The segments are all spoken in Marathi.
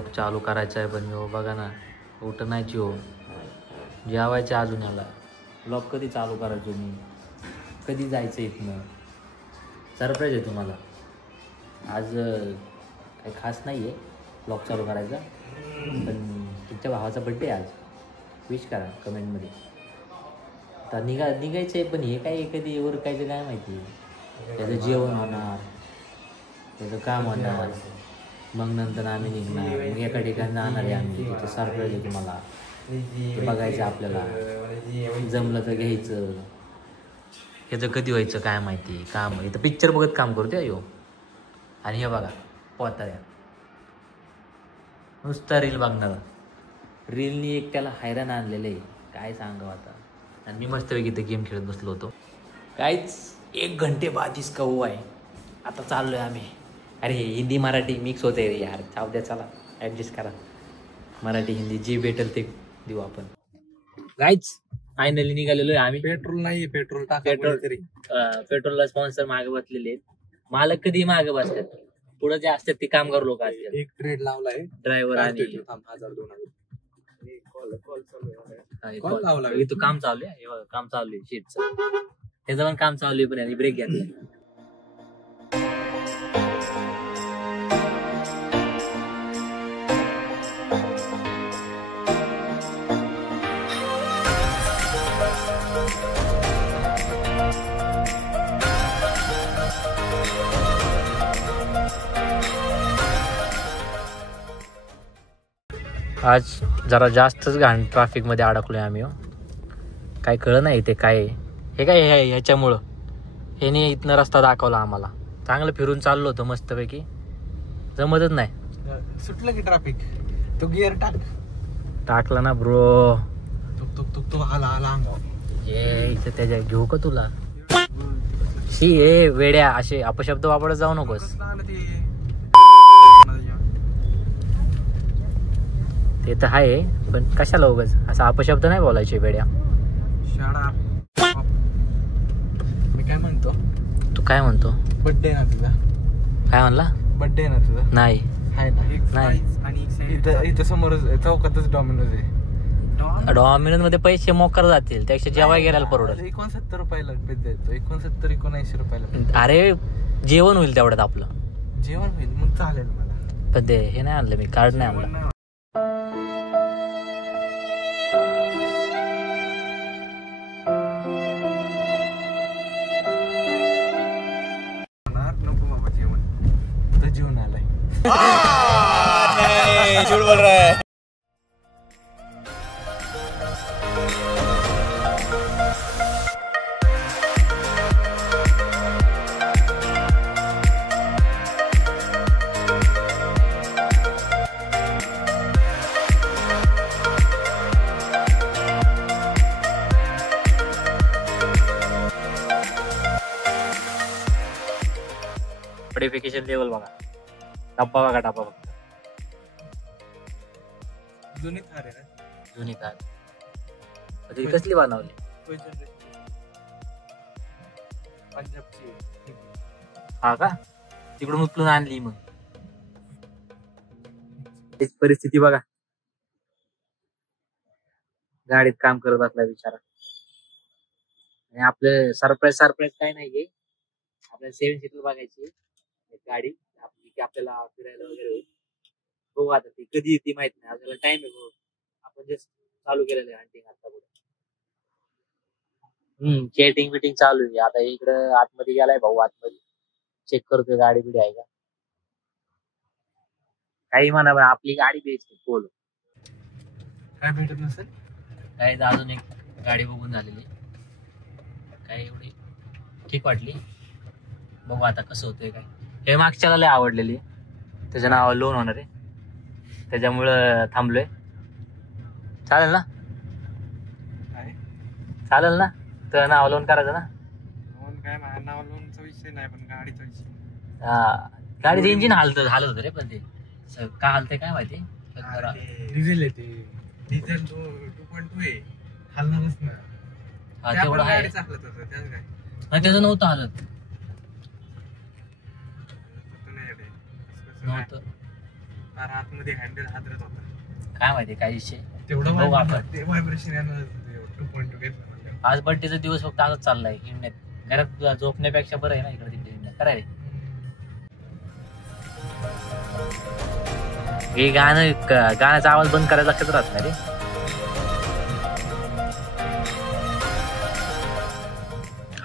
ब्लॉग चालू करायचा आहे पण हो बघा ना उठ नाहीची हो जेवायचं अजून याला ब्लॉग कधी चालू करायचो मी कधी जायचं इथनं सरप्राईज आहे तुम्हाला आज काही खास नाही आहे ब्लॉग चालू करायचा पण तुमच्या भावाचा बड्डे आहे आज विश करा कमेंटमध्ये आता निघायचं आहे पण हे काय कधी उरकायचं काय माहिती त्याचं जेवण होणार त्याचं काम होणार मग नंतर आम्ही निघणार मग एका ठिकाणी जाणार आहे आम्ही तिथं सरप्राईज आहे तुम्हाला ते बघायचं आपल्याला जमलं तर घ्यायचं ह्याचं कधी व्हायचं काय माहिती काम इथं पिक्चर बघत काम करतो यो आणि हे बघा पोताऱ्या नुसता रील बघणार रीलनी एक त्याला हैराण आणलेलं आहे काय सांगावं आता आणि मी मस्तपैकी इथे गेम खेळत बसलो होतो काहीच 1 घंटे बाद इसका हुआ आहे आता चाललो आहे आम्ही अरे हिंदी मराठी मिक्स होते रे यार जाऊ द्या चला ॲडजस्ट करा मराठी हिंदी जी भेटेल ते देऊ आपण गाईच फायनली निघालेलो आहे आम्ही पेट्रोल नाही पेट्रोल पेट्रोलला स्पॉन्सर मागे बसलेले आहेत मालक कधी मागे बसतात पुढे जे असतात ते कामगार लोक असतात एक ट्रेड लावलाय ड्रायव्हर आणि इथं काम चालू आहे काम चालू आहे शीटचं त्याचं पण काम चालू आहे पण ब्रेक घेतला आज जरा जास्तच घाण ट्रॅफिकमध्ये अडकलोय आम्ही काय कळलं नाही ते काय हे काय ह्याच्यामुळं ह्याने इथनं रस्ता दाखवला आम्हाला चांगलं फिरून चाललो होतं मस्तपैकी जमतच नाही सुटलं की ट्रॅफिक तो गिअर टाकला ना ब्रो तो आला ये इथं त्याच्या घेऊ का तुला शी हे वेड्या असे अपशब्द वापरत जाऊ नकोस ते तर आहे पण कशाला उगाच असा अपशब्द नाही बोलायचे वेड्या मी काय म्हणतो तू काय म्हणतो बर्थडे ना तुझा काय म्हणला बर्थडे ना तुझा नाही इथं समोर चौकातच डॉमिनोज आहे डॉमिनोज मध्ये पैसे मोकर जातील त्यापेक्षा जेवाय गेल्याला परवडत 69 रुपयाला देतो 69-79 रुपयाला अरे जेवण होईल तेवढ्यात आपलं जेवण होईल मग चालेल मला पण ते हे नाही आणलं मी कार्ड नाही आणलं जीवन आलाय झूठ बोल रहा है नोटिफिकेशन लेवल बघा डब्बा बघा डब्बा बघा जुनी थार आहे ना जुनी कार कसली बनवली पंजाबची हा का तिकडून उचलून आणली मग एक परिस्थिती बघा गाडीत काम करत असला विचारा आणि आपलं सरप्राईज काय नाहीये आपल्याला 7 सीटर बघायची गाडी आपली की आपल्याला फिरायला वगैरे होईल बघू आता ती कधी येते माहित नाही आपल्याला टाइम आहे आपण जस्ट चालू केलेलं आहे हंटिंग आता पुढे चेटिंग बिटिंग चालू आहे आता इकडं आतमध्ये गेलाय भाऊ आतमध्ये चेक करतोय गाडी बिडी आहे का काही म्हणा आपली गाडी बेस्ट पोल काय भेटत नसेल काय अजून एक गाडी बघून झालेली काय एवढी ठीक वाटली बघू आता कसं होतंय काय हे मागच्याला लय आवडलेली त्याचं नाव लोन होणार आहे त्याच्यामुळं थांबलोय चालेल ना चालेल ना तर नाव लोन करायचं ना काय नाव लोनचा विषय नाही पण गाडीचा विषय गाडीचं इंजिन हालत होतं रे पण ते का हालतंय काय माहिती डिझेल आहे ते डिझेल 2.2 आहे हालणारच ना तेवढं आहे त्याचं नव्हतं हालत नव्हतं फार आतमध्ये हँडल हादरत होता. काय माहिती काय विषय. तेवढं बघू आपण. ते व्हायब्रेशन येणार 2.2 घेतलं म्हणजे. आज बड्डेचा दिवस फक्त आजच चाललाय हिंडण्यात. घरात झोपण्यापेक्षा बरं आहे ना इकडे तिकडे हिंडण्यात. खरं आहे. हे गाण्याचा आवाज बंद करायला लक्षात राहत नाही रे.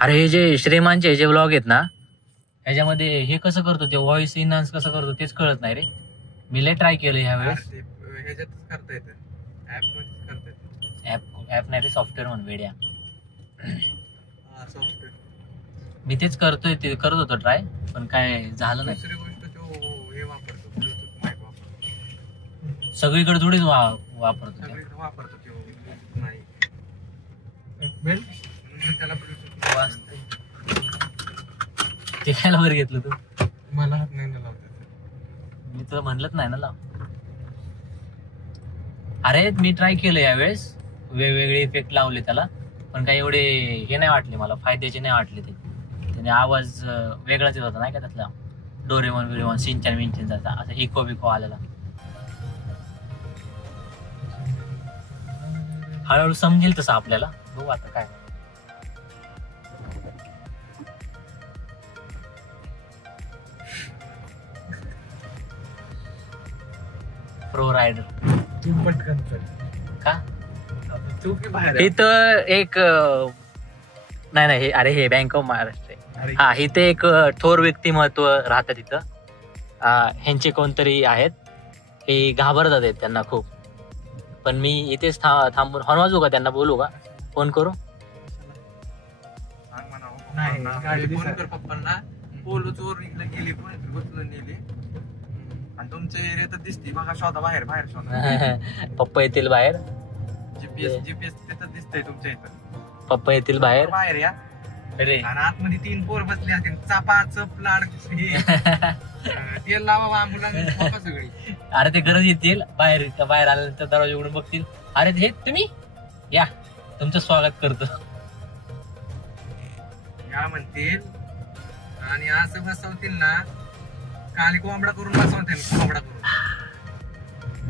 अरे हे जे श्रीमानचे जे व्लॉग आहेत ना ह्याच्यामध्ये हे कसं करतो ते व्हॉइस इनहान्स कसं करतो तेच कळत नाही रे. मी लय ट्राय केलं ह्या वेळेस. ह्याच्यातच करता येतं, ऍप मध्येच करता येतं. ऍप नाही रे सॉफ्टवेअर म्हणून वेड्या. सॉफ्टवेअर मी तेच करतोय ते करत होतो ट्राय पण काय झालं नाही. दुसरी गोष्ट तो हे वापरतो, ब्लूटूथ माईक वापरतो. सगळीकडे थोडीच वापरतो ते. सगळीकडे वापरतो तो नाही म्हणून त्याला ब्लूटूथ वाजते. ते खायला वर घेतलं तू. मला हात नाही लावतात. मी तर म्हणलंच नाही ना लाव. अरे मी ट्राय केलं यावेळेस वेगवेगळे इफेक्ट लावले त्याला पण काही एवढे हे नाही वाटले मला फायद्याचे नाही वाटले ते. त्याने आवाज वेगळाच येत होता नाही का त्यातला डोरेमॉन बिरेमॉन सिंचन विंचनचा असं इको बिको आलेला. हळूहळू समजेल तसं आपल्याला. बघू आता काय. प्रो रायडर तू पटकन चल. का तू की बाहेर इथं एक नाही हे अरे हे बँक ऑफ महाराष्ट्र आहे. हा इथे एक थोर व्यक्तिमत्व राहतात तिथं. ह्यांचे कोणतरी आहेत हे घाबरतात आहेत त्यांना खूप. पण मी इथेच थांबून हॉर्न वाजवू का त्यांना बोलू का फोन करू. सांग म्हणा गाडी फोन कर पप्पांना. पोलो चोर गेली पण गुतलं नेली आणि तुमच्या एरियात दिसते बघा. शोधा बाहेर बाहेर शोधा. पप्पा येतील बाहेर. जीपीएस तिथं दिसतंय तुमच्या इथं. पप्पा येतील बाहेर. बाहेर या अरे आणि आतमध्ये 3 पोर बसले असतील. चापा चप लाड तेल लावा अँब्युलन्स बाबा सगळी. अरे ते गरज येतील बाहेर आल्यानंतर दरवाजा उघडून बघतील. अरे हे तुम्ही या तुमचं स्वागत करतो या म्हणतील आणि असं बसवतील ना काली कोंबडा करून बसवतील. कोंबडा करून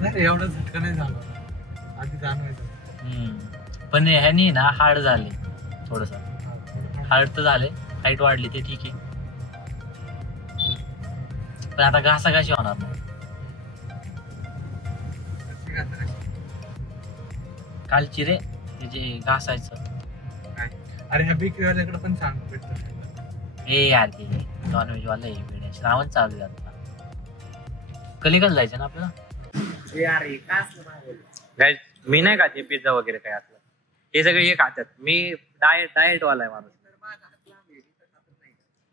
नाही एवढं झटका नाही झालं आधी जाणवायचं. पण ह्यानी ना हार्ड झाले थोडस. हार्ड तर झाले हाईट वाढली ते ठीक आहे पण आता घासाघाशी होणार नाही. कालची रे हे जे घासायचं. अरे ह्या बिकरीवाल्याकडे पण सांग भेटत. हे यार ते नॉनव्हेज वाला वेड्या श्रावण चालू आहे आता. कलिकल जायचं ना आपल्याला. मी नाही खाते पिझ्झा वगैरे काय असलं. हे सगळे हे खातात. मी डाएट वाला आहे माणूस.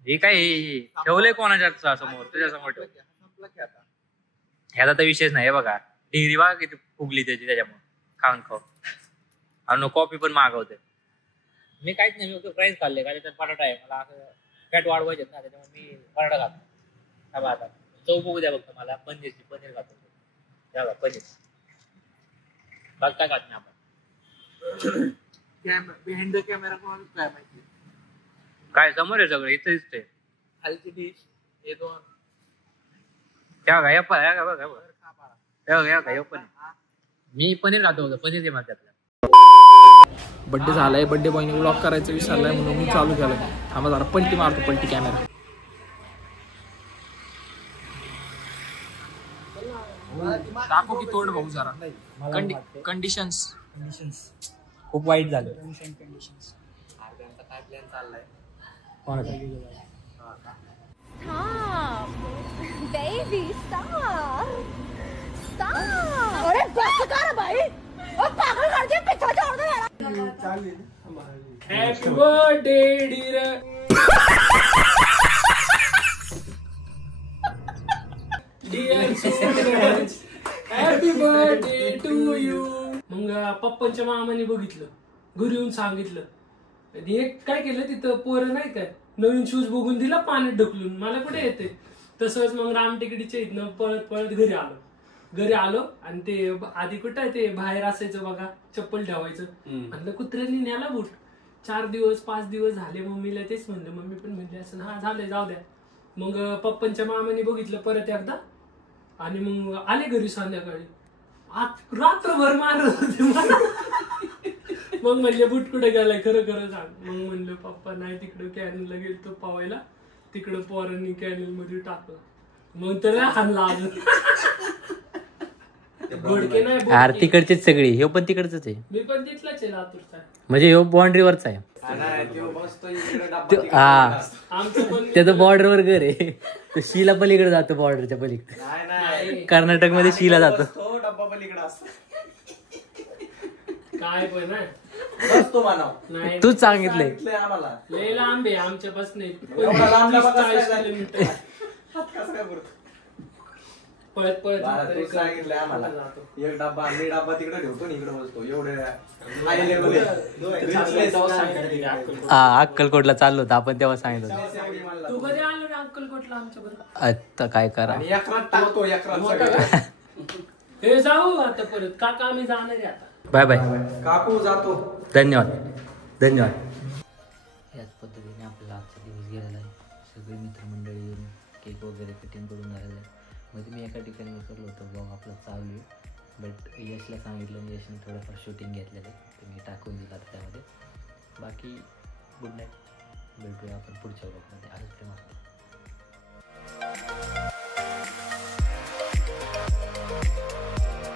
हे काय ठेवलंय कोणाच्या समोर तुझ्या समोर ठेव. ह्याचा तर विषयच नाही. बघा डिग्री बघा किती फुगली त्याच्यामुळे खाऊन आणि कॉफी पण मागवते. मी काहीच नाही. मी फक्त फ्राईज खाल्ले का त्याच्यात बटाटा आहे. मला असं फॅट वाढवायचे ना त्याच्यामुळे मी बटाटा खातो. आता चव बघू द्या बघतो मला. पनीर खातो पनीर. बाकी काय खात नाही आपण. बिहाइंड द कॅमेरा कोण काय माहिती काय समोर आहे सगळं इथं दिसतंय. खालची डिश हे दोन त्या गाय पण मी पनीर खातो होतो. पनीर दे मला त्यातलं. बड्डे झालाय. बड्डे बॉयने व्लॉग करायचं विसरलाय म्हणून मी चालू केलंय. आम्हाला जरा पलटी मारतो. पलटी कॅमेरा दाखव की तोंड भाऊ जरा. कंडिशन्स खूप वाईट झालं. काय प्लॅन चाललाय. बेबी स्टार अरे बस कर भाई. ओ पागल कर दिया पीछे छोड़ दे यार. Happy birthday dear. Dear Suraj happy birthday to you. मग पप्पांच्या मामाने बघितलं घरी येऊन सांगितलं. एक काय केलं तिथं पोरं नाही काय नवीन शूज बघून दिला पाण्यात ढकलून. मला कुठे येते. तसंच मग रामटेकडीच्या इथनं पळत घरी आलो आणि ते आधी कुठं आहे ते बाहेर असायचं बघा चप्पल ठेवायचं. म्हणलं कुत्र्यांनी न्याला बूट. 4 दिवस 5 दिवस झाले. मम्मीला तेच म्हणलं. मम्मी पण म्हणले असं हा झालंय जाऊ द्या. मग पप्पांच्या मामाने बघितलं परत एकदा आणि मग आले घरी संध्याकाळी रात्रभर मारत होते मला. मग म्हणले बुट कुठे गेलाय खरं खरं सांग. मग म्हणलं पप्पा नाही तिकडं कॅनलला गेलतो पवायला, तिकडं पोरांनी कॅनल मध्ये टाकलं. मग त्याला हाणला अजून. घोडके नाही यार बोडके. तिकडचेच सगळे, ह्यो पण तिकडच आहे. मी पण तिथलाच आहे लातूरचा. म्हणजे ह्यो बाउंड्रीवरचा आहे. हा आमचं पण त्याचं बॉर्डरवर घर आहे. तो शीला पलीकडे जातो, बॉर्डरच्या पलीकडे. कर्नाटक मध्ये शीला जातो. काय पण नाही. नाही तूच सांगितलंय. लय लांब आहे आमच्यापासून. एवढा लांब लांब कसं काय 40 किलोमीटर पळत पळत तू सांगितलंय आम्हाला जातो. एक डब्बा मी डब्बा तिकडे ठेवतो आणि इकडे बसतो. एवढे हाय हा अक्कलकोटला चाललो होतो आपण, तेव्हा सांगितलं होतं. तू कधी आलो रे अक्कलकोटला आमच्या बरोबर? आता काय करा. आणि एकरात टाकतो एकरात. हे जाऊ आता परत. काका आम्ही जाणार आहे आता. Bye bye. काकू जातो. धन्यवाद धन्यवाद. याच पद्धतीने आपला आजचा दिवस गेलेला आहे. सगळे मित्रमंडळी येऊन केक वगैरे कटिंग करून झालेलं आहे. मध्ये मी एका ठिकाणी उतरलो होतो, ब्लॉग आपला चालू आहे. बट यशला सांगितलं आणि यशने थोडंफार शूटिंग घेतलेलं आहे, ते मी टाकून दिलं आता त्यामध्ये. बाकी गुड नाईट, भेटूया आपण पुढच्या ब्लॉगमध्ये. आजच प्रेम असतो.